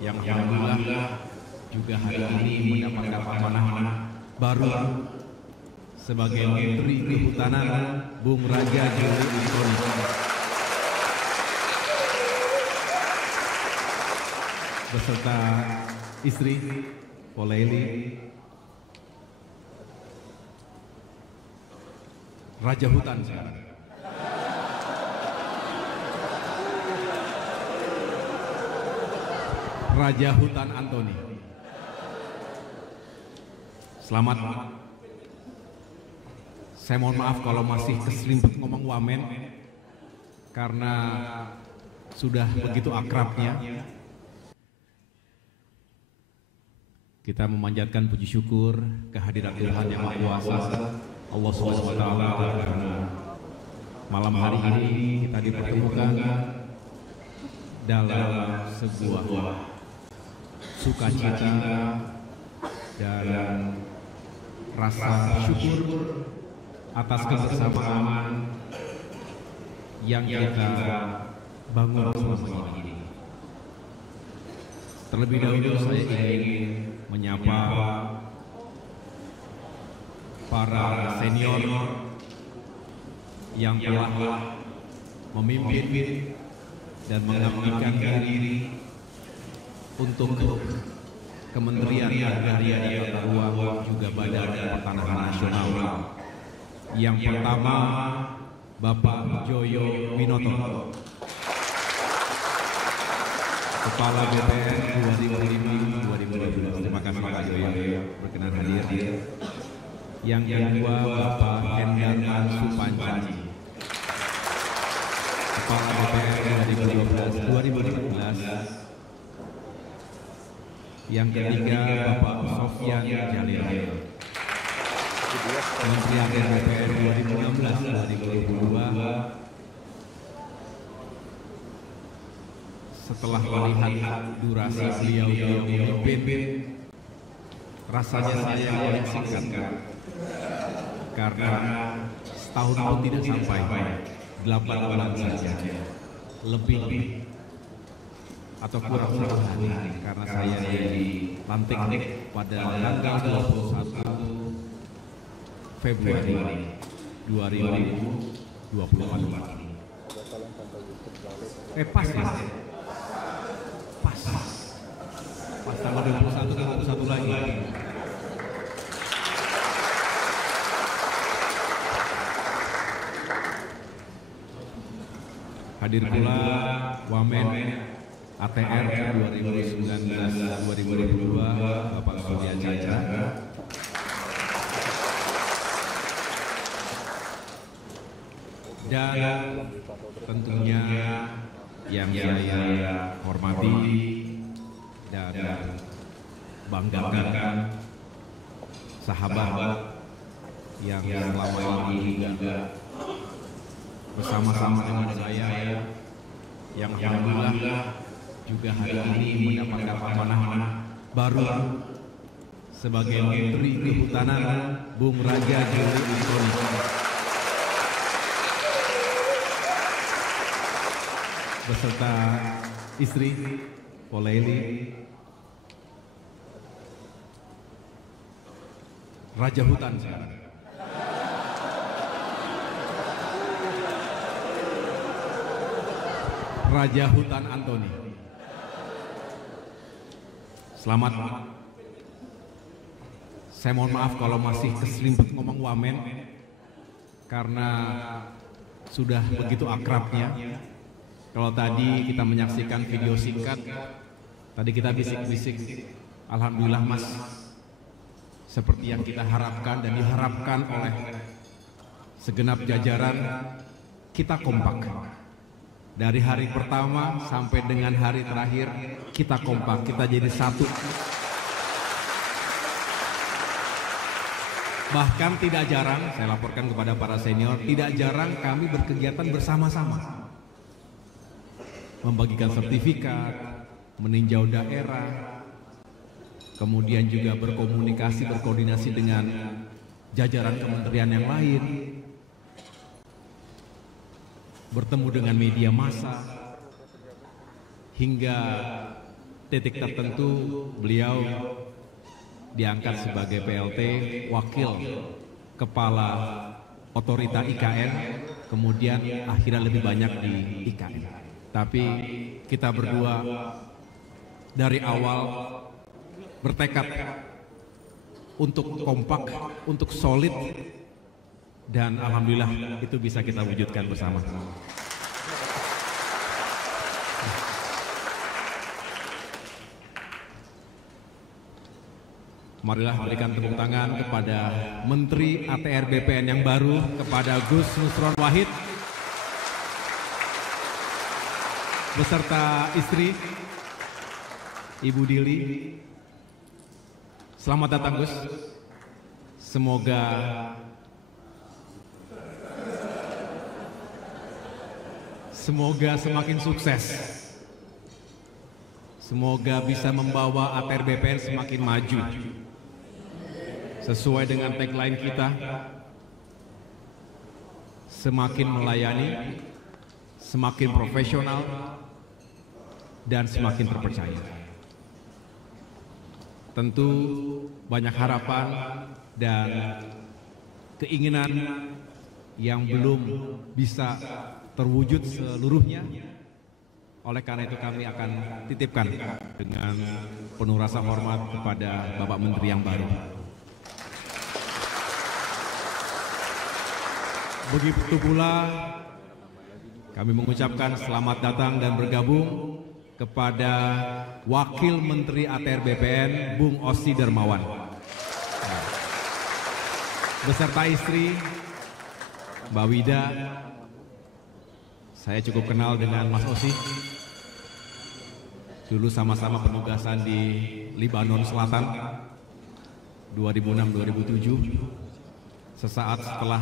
yang alhamdulillah juga hari ini mendapatkan amanah baru sebagai Menteri Kehutanan, Bung Raja Juli Antoni. Beserta istri, Poleli, Raja Hutan sekarang. Raja Hutan Antoni. Selamat. Saya mohon maaf kalau masih keselimpet ngomong wamen karena sudah begitu akrabnya. Kita memanjatkan puji syukur kehadiran Tuhan Yang Maha Kuasa, Allah SWT, karena malam hari ini kita dipertemukan dalam sebuah sukacita dan rasa syukur atas kebersamaan yang kita bangun selama ini. Terlebih dahulu saya ingin menyapa para senior yang telah memimpin dan mengabdikan diri untuk Kementerian Agrarian dan Tata Ruang juga Badan Pertanahan Nasional. Yang pertama, Bapak Joyo Winoto, Kepala BPN 2005-2012. Terima kasih Pak Joyo berkenan hadir. Yang kedua, Bapak Hendarman Supancaji, Kepala BPN 2012-2015. Yang ketiga, Bapak Sofyan Jalil, Menteri Agri BPN 2016-2022. Setelah melihat durasi beliau memimpin, rasanya saya menyaksikan karena setahun pun tidak sampai, 8 bulan saja, lebih atau kurang hari, karena saya dilantik pada tanggal 21 Februari 2024. Pas ya? Pas tanggal 21 lagi. Hadir pula Wamen ATR 2019-2022 Bapak Surya Chandra. Dan tentunya yang saya hormati dan banggakan sahabat yang selama ini juga bersama-sama dengan saya, yang alhamdulillah juga hari ini mendapatkan amanah baru sebagai Menteri Kehutanan, Bung Raja Juli Antoni. Beserta istri, Poleli, Raja Hutan sekarang. Raja Hutan Antoni. Selamat. Saya mohon maaf kalau masih keselimpet ngomong wamen karena sudah begitu akrabnya. Kalau tadi kita menyaksikan video singkat, tadi kita bisik-bisik, alhamdulillah Mas, seperti yang kita harapkan dan diharapkan oleh segenap jajaran, kita kompak. Dari hari pertama sampai dengan hari terakhir, kita kompak, kita jadi satu. Bahkan tidak jarang, saya laporkan kepada para senior, tidak jarang kami berkegiatan bersama-sama. Membagikan sertifikat, meninjau daerah, kemudian juga berkomunikasi, berkoordinasi dengan jajaran kementerian yang lain, bertemu dengan media massa, hingga titik tertentu beliau diangkat sebagai PLT Wakil Kepala Otorita IKN, kemudian akhirnya lebih banyak di IKN. Tapi kita berdua dari awal bertekad untuk kompak, untuk solid, dan alhamdulillah itu bisa kita wujudkan bersama. Marilah berikan tepuk tangan kepada Menteri ATR BPN yang baru, kepada Gus Nusron Wahid, beserta istri, Ibu Dili. Selamat datang Gus. Semoga semakin sukses. Semoga bisa membawa ATR BPN semakin maju. Sesuai dengan tagline kita, semakin melayani, semakin profesional, dan semakin terpercaya. Tentu banyak harapan dan keinginan yang belum bisa terwujud seluruhnya. Oleh karena itu kami akan titipkan dengan penuh rasa hormat kepada Bapak Menteri yang baru. Begitu pula kami mengucapkan selamat datang dan bergabung kepada Wakil Menteri ATR BPN, Bung Ossi Darmawan. Beserta istri, Mbak Wida. Saya cukup kenal dengan Mas Ossi. Dulu sama-sama penugasan di Libanon Selatan 2006-2007. Sesaat setelah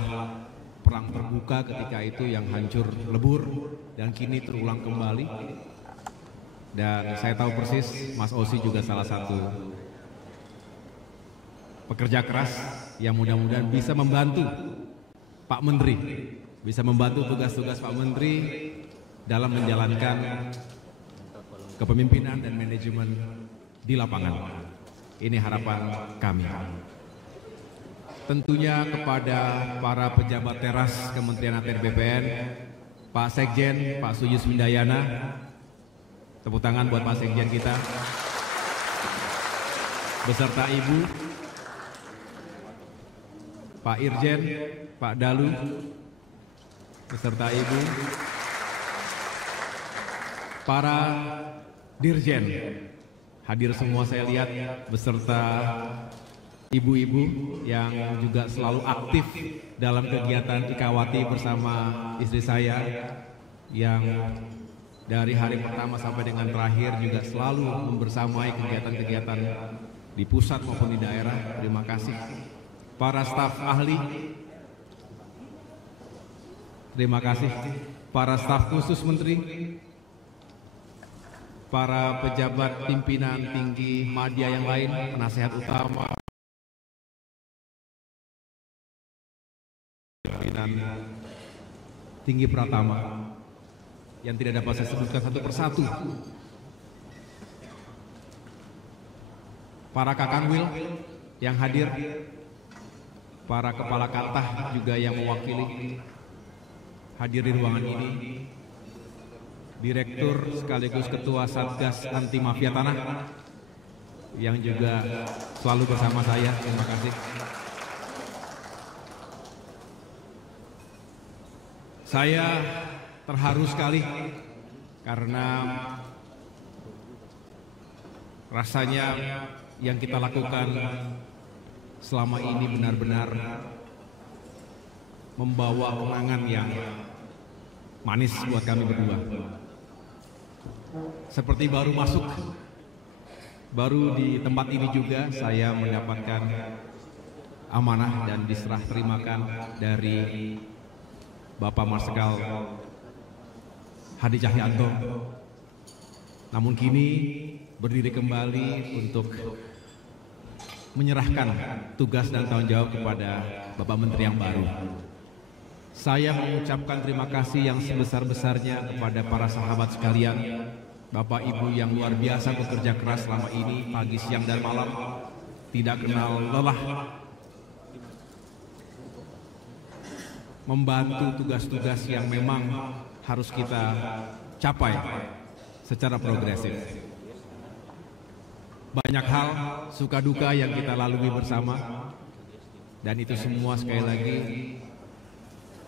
perang terbuka ketika itu yang hancur lebur dan kini terulang kembali. Dan saya tahu persis Mas Ossi juga salah satu pekerja keras yang mudah-mudahan bisa membantu Pak Menteri, bisa membantu tugas-tugas Pak Menteri dalam menjalankan kepemimpinan dan manajemen di lapangan. Ini harapan kami. Tentunya kepada para pejabat teras Kementerian ATR BPN, Pak Sekjen, Pak Suyus Windayana, tepuk tangan buat Pak Sekjen kita, beserta Ibu, Pak Irjen, Pak Dalu, beserta Ibu, para Dirjen, hadir semua saya lihat, beserta ibu-ibu yang juga selalu aktif dalam kegiatan Ikawati bersama istri saya, yang dari hari pertama sampai dengan terakhir juga selalu membersamai kegiatan-kegiatan di pusat maupun di daerah. Terima kasih. Para staf ahli, terima kasih. Para staf khusus menteri, para pejabat pimpinan tinggi media yang lain, penasehat utama, pimpinan tinggi Pratama, yang tidak dapat saya sebutkan satu persatu. Para Kakanwil yang hadir, para kepala kantah juga yang mewakili hadir di ruangan ini, Direktur sekaligus Ketua Satgas Anti Mafia Tanah yang juga selalu bersama saya, terima kasih. Saya terharu sekali karena rasanya yang kita lakukan selama ini benar-benar membawa kenangan yang manis buat kami berdua. Seperti baru masuk, baru di tempat ini juga saya mendapatkan amanah dan diserah terimakan dari Bapak Marsikal Hadi Cahyanto. Namun kini berdiri kembali untuk menyerahkan tugas dan tanggung jawab kepada Bapak Menteri yang baru. Saya mengucapkan terima kasih yang sebesar-besarnya kepada para sahabat sekalian Bapak Ibu yang luar biasa bekerja keras selama ini, pagi, siang, dan malam, tidak kenal lelah, membantu tugas-tugas yang memang harus kita capai secara progresif. Banyak hal suka duka yang kita lalui bersama, dan itu semua sekali lagi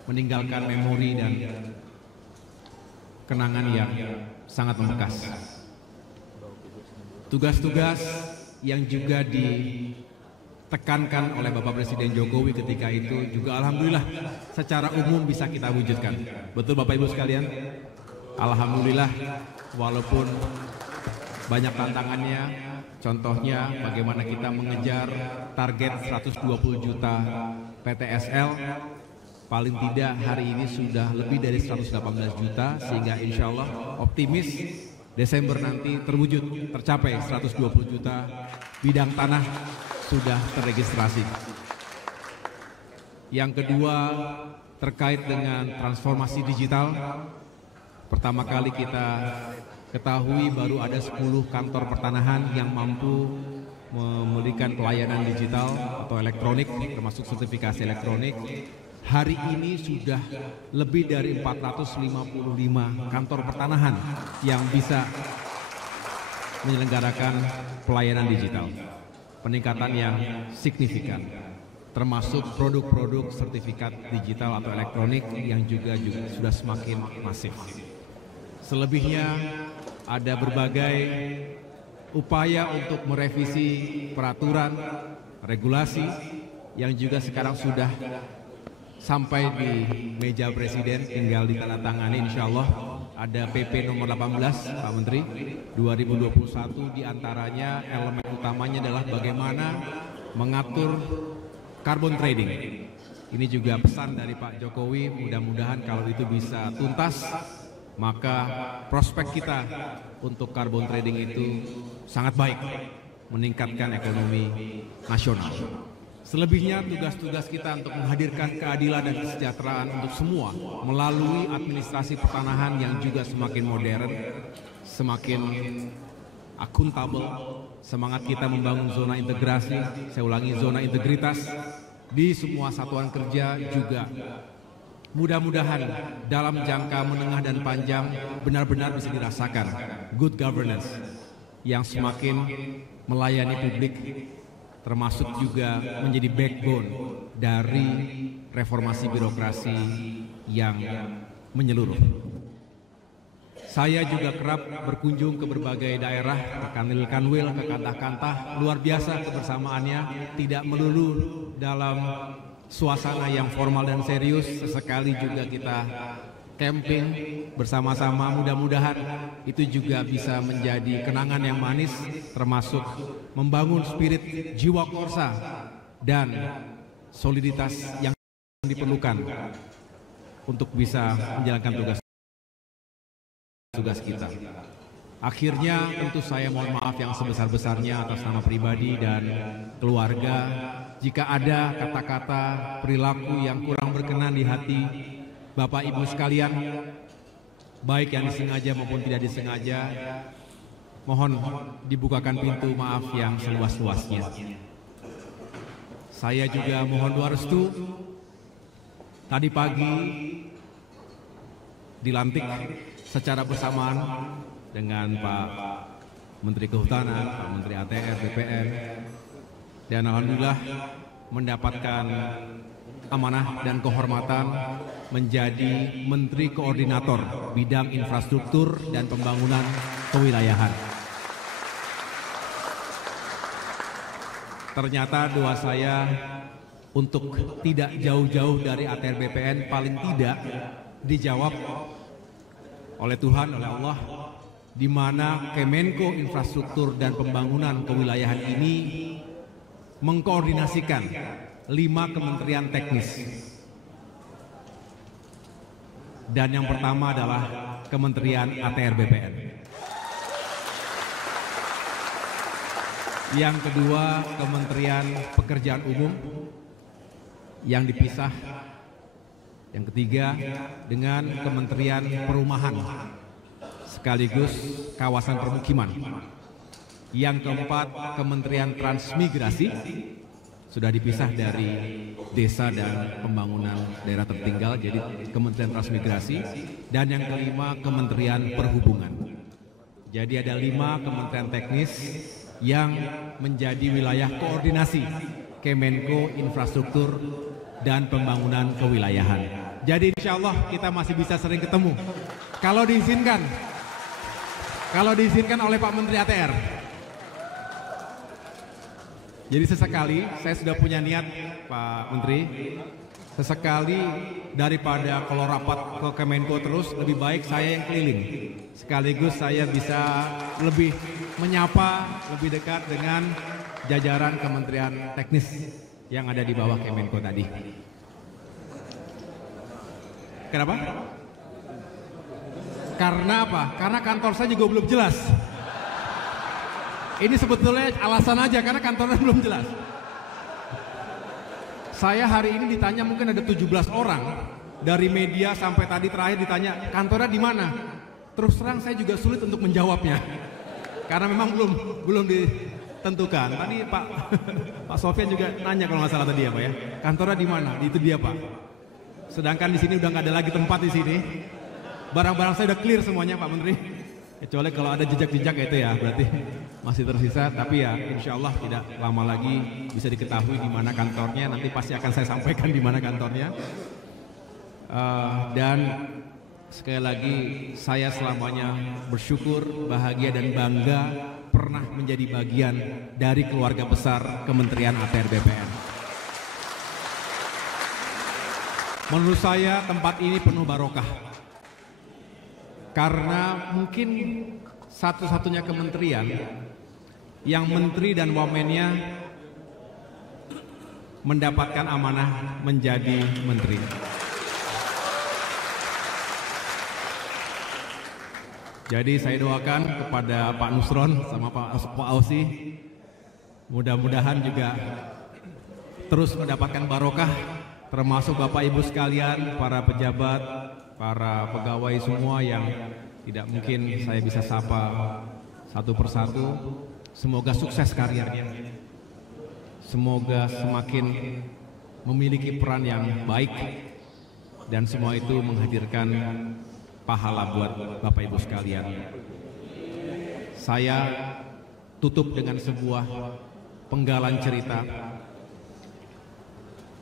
meninggalkan memori dan kenangan yang sangat membekas. Tugas-tugas yang juga ditekankan oleh Bapak Presiden Jokowi ketika itu juga alhamdulillah secara umum bisa kita wujudkan. Betul Bapak Ibu sekalian? Alhamdulillah, walaupun banyak tantangannya, contohnya bagaimana kita mengejar target 120 juta PTSL, paling tidak hari ini sudah lebih dari 118 juta, sehingga insya Allah optimis Desember nanti terwujud, tercapai 120 juta bidang tanah sudah terregistrasi. Yang kedua, terkait dengan transformasi digital, pertama kali kita ketahui baru ada 10 kantor pertanahan yang mampu memberikan pelayanan digital atau elektronik, termasuk sertifikasi elektronik. Hari ini sudah lebih dari 455 kantor pertanahan yang bisa menyelenggarakan pelayanan digital. Peningkatan yang signifikan, termasuk produk-produk sertifikat digital atau elektronik yang juga sudah semakin masif. Selebihnya ada berbagai upaya untuk merevisi peraturan, regulasi yang juga sekarang sudah sampai di meja Presiden, tinggal ditandatangani insya Allah. Ada PP nomor 18 Pak Menteri 2021, diantaranya elemen utamanya adalah bagaimana mengatur carbon trading. Ini juga pesan dari Pak Jokowi, mudah-mudahan kalau itu bisa tuntas, maka prospek kita untuk carbon trading itu sangat baik, meningkatkan ekonomi nasional. Selebihnya tugas-tugas kita untuk menghadirkan keadilan dan kesejahteraan untuk semua melalui administrasi pertanahan yang juga semakin modern, semakin akuntabel. Semangat kita membangun zona integrasi, saya ulangi zona integritas di semua satuan kerja juga. Mudah-mudahan dalam jangka menengah dan panjang benar-benar bisa dirasakan good governance yang semakin melayani publik, termasuk juga menjadi backbone dari reformasi birokrasi yang menyeluruh. Saya juga kerap berkunjung ke berbagai daerah, ke kanwil-kanwil, ke kantah-kantah, luar biasa kebersamaannya, tidak melulu dalam suasana yang formal dan serius, sesekali juga kita camping bersama-sama, mudah-mudahan itu juga bisa menjadi kenangan yang manis, termasuk membangun spirit jiwa korsa dan soliditas yang diperlukan untuk bisa menjalankan tugas kita. Akhirnya tentu saya mohon maaf yang sebesar-besarnya atas nama pribadi dan keluarga jika ada kata-kata perilaku yang kurang berkenan di hati Bapak Ibu sekalian, baik yang disengaja maupun tidak disengaja, mohon dibukakan pintu maaf yang seluas-luasnya. Saya juga mohon doa restu. Tadi pagi dilantik secara bersamaan dengan Pak Menteri Kehutanan, Pak Menteri ATR, BPN, dan alhamdulillah mendapatkan amanah dan kehormatan menjadi Menteri Koordinator Bidang Infrastruktur dan Pembangunan Kewilayahan. Ternyata doa saya untuk tidak jauh-jauh dari ATR BPN paling tidak dijawab oleh Tuhan, oleh Allah, di mana Kemenko Infrastruktur dan Pembangunan Kewilayahan ini mengkoordinasikan 5 kementerian teknis. Dan yang pertama adalah Kementerian ATR BPN. Yang kedua, Kementerian Pekerjaan Umum yang dipisah. Yang ketiga, dengan Kementerian Perumahan. sekaligus kawasan permukiman. Yang keempat, Kementerian Transmigrasi, sudah dipisah dari desa dan pembangunan daerah tertinggal, jadi Kementerian Transmigrasi. Dan yang kelima, Kementerian Perhubungan. Jadi ada 5 kementerian teknis yang menjadi wilayah koordinasi Kemenko Infrastruktur dan Pembangunan Kewilayahan. Jadi insya Allah kita masih bisa sering ketemu. Kalau diizinkan oleh Pak Menteri ATR. Jadi sesekali saya sudah punya niat Pak Menteri, sesekali daripada kalau rapat ke Kemenko terus, lebih baik saya yang keliling. Sekaligus saya bisa lebih menyapa, lebih dekat dengan jajaran kementerian teknis yang ada di bawah Kemenko tadi. Kenapa? Karena apa? Karena kantor saya juga belum jelas. Ini sebetulnya alasan aja karena kantornya belum jelas. Saya hari ini ditanya mungkin ada 17 orang dari media sampai tadi terakhir ditanya kantornya di mana. Terus terang saya juga sulit untuk menjawabnya karena memang belum ditentukan. Tadi Pak Sofyan juga nanya kalau nggak salah tadi ya Pak ya, kantornya di mana? Itu dia Pak. Sedangkan di sini udah nggak ada lagi tempat di sini. Barang-barang saya udah clear semuanya Pak Menteri. Kecuali kalau ada jejak-jejak itu ya berarti masih tersisa, tapi ya insya Allah tidak lama lagi bisa diketahui di mana kantornya. Nanti pasti akan saya sampaikan di mana kantornya. Dan sekali lagi saya selamanya bersyukur, bahagia dan bangga pernah menjadi bagian dari keluarga besar Kementerian ATR BPN. Menurut saya tempat ini penuh barokah. Karena mungkin satu-satunya kementerian yang menteri dan wamennya mendapatkan amanah menjadi menteri. Jadi saya doakan kepada Pak Nusron sama Pak Ausi, mudah-mudahan juga terus mendapatkan barokah, termasuk Bapak Ibu sekalian, para pejabat, para pegawai semua yang tidak mungkin saya bisa sapa satu persatu. Semoga sukses karirnya, semoga semakin memiliki peran yang baik, dan semua itu menghadirkan pahala buat Bapak Ibu sekalian. Saya tutup dengan sebuah penggalan cerita.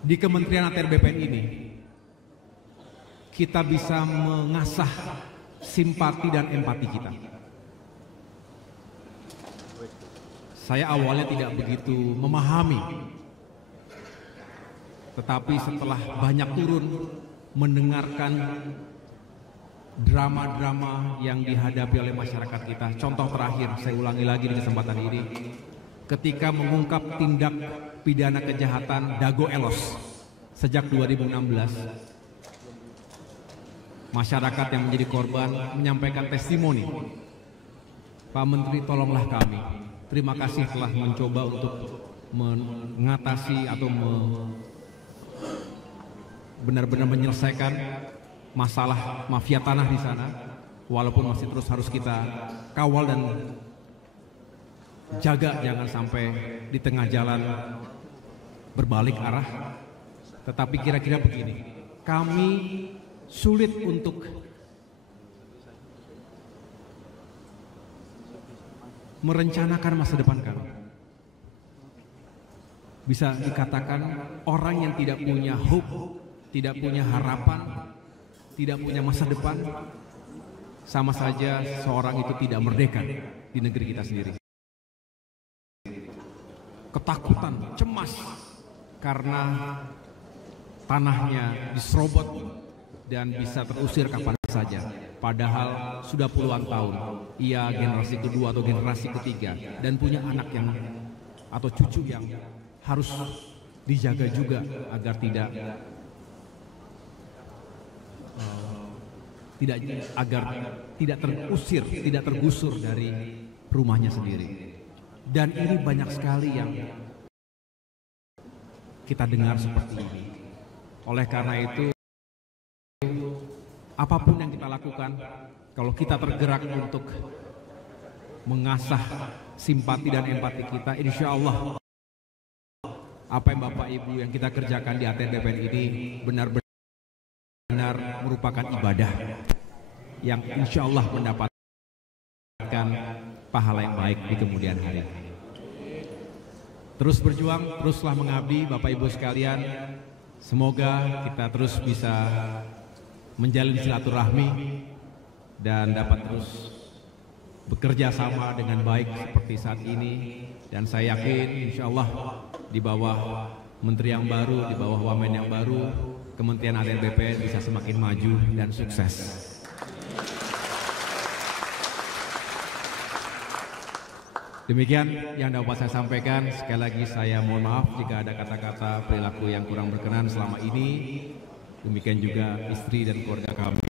Di Kementerian ATR BPN ini kita bisa mengasah simpati dan empati kita. Saya awalnya tidak begitu memahami, tetapi setelah banyak turun mendengarkan drama-drama yang dihadapi oleh masyarakat kita. Contoh terakhir, saya ulangi lagi di kesempatan ini, ketika mengungkap tindak pidana kejahatan Dago Elos sejak 2016. Masyarakat yang menjadi korban menyampaikan testimoni. Pak Menteri, tolonglah kami. Terima kasih telah mencoba untuk mengatasi atau benar-benar menyelesaikan masalah mafia tanah di sana. Walaupun masih terus harus kita kawal dan jaga jangan sampai di tengah jalan berbalik arah. Tetapi kira-kira begini, kami sulit untuk merencanakan masa depan kami. Bisa dikatakan orang yang tidak punya hope, tidak punya harapan, tidak punya masa depan, sama saja seorang itu tidak merdeka di negeri kita sendiri. Ketakutan, cemas karena tanahnya diserobot dan bisa terusir kapan saja. Padahal sudah puluhan tahun ia generasi kedua atau generasi ketiga dan punya anak yang atau cucu yang harus dijaga juga agar tidak terusir, tidak tergusur dari rumahnya sendiri. Dan ini banyak sekali yang kita dengar seperti ini. Oleh karena itu, apapun yang kita lakukan, kalau kita tergerak untuk mengasah simpati dan empati kita, insya Allah apa yang Bapak Ibu yang kita kerjakan di ATN BPN ini benar-benar merupakan ibadah yang insya Allah mendapatkan pahala yang baik di kemudian hari. Terus berjuang, teruslah mengabdi Bapak Ibu sekalian. Semoga kita terus bisa menjalin silaturahmi dan dapat terus bekerja sama dengan baik seperti saat ini. Dan saya yakin insya Allah di bawah Menteri yang baru, di bawah Wamen yang baru, Kementerian ATN BPN bisa semakin maju dan sukses. Demikian yang dapat saya sampaikan. Sekali lagi saya mohon maaf jika ada kata-kata perilaku yang kurang berkenan selama ini. Demikian juga istri dan keluarga kami.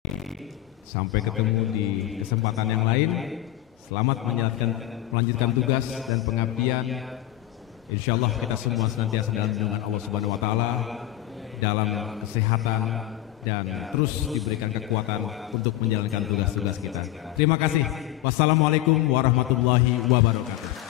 Sampai ketemu di kesempatan yang lain. Selamat melanjutkan tugas dan pengabdian. Insya Allah kita semua senantiasa dalam lindungan Allah Subhanahu Wa Taala, dalam kesehatan dan terus diberikan kekuatan untuk menjalankan tugas-tugas kita. Terima kasih. Wassalamualaikum warahmatullahi wabarakatuh.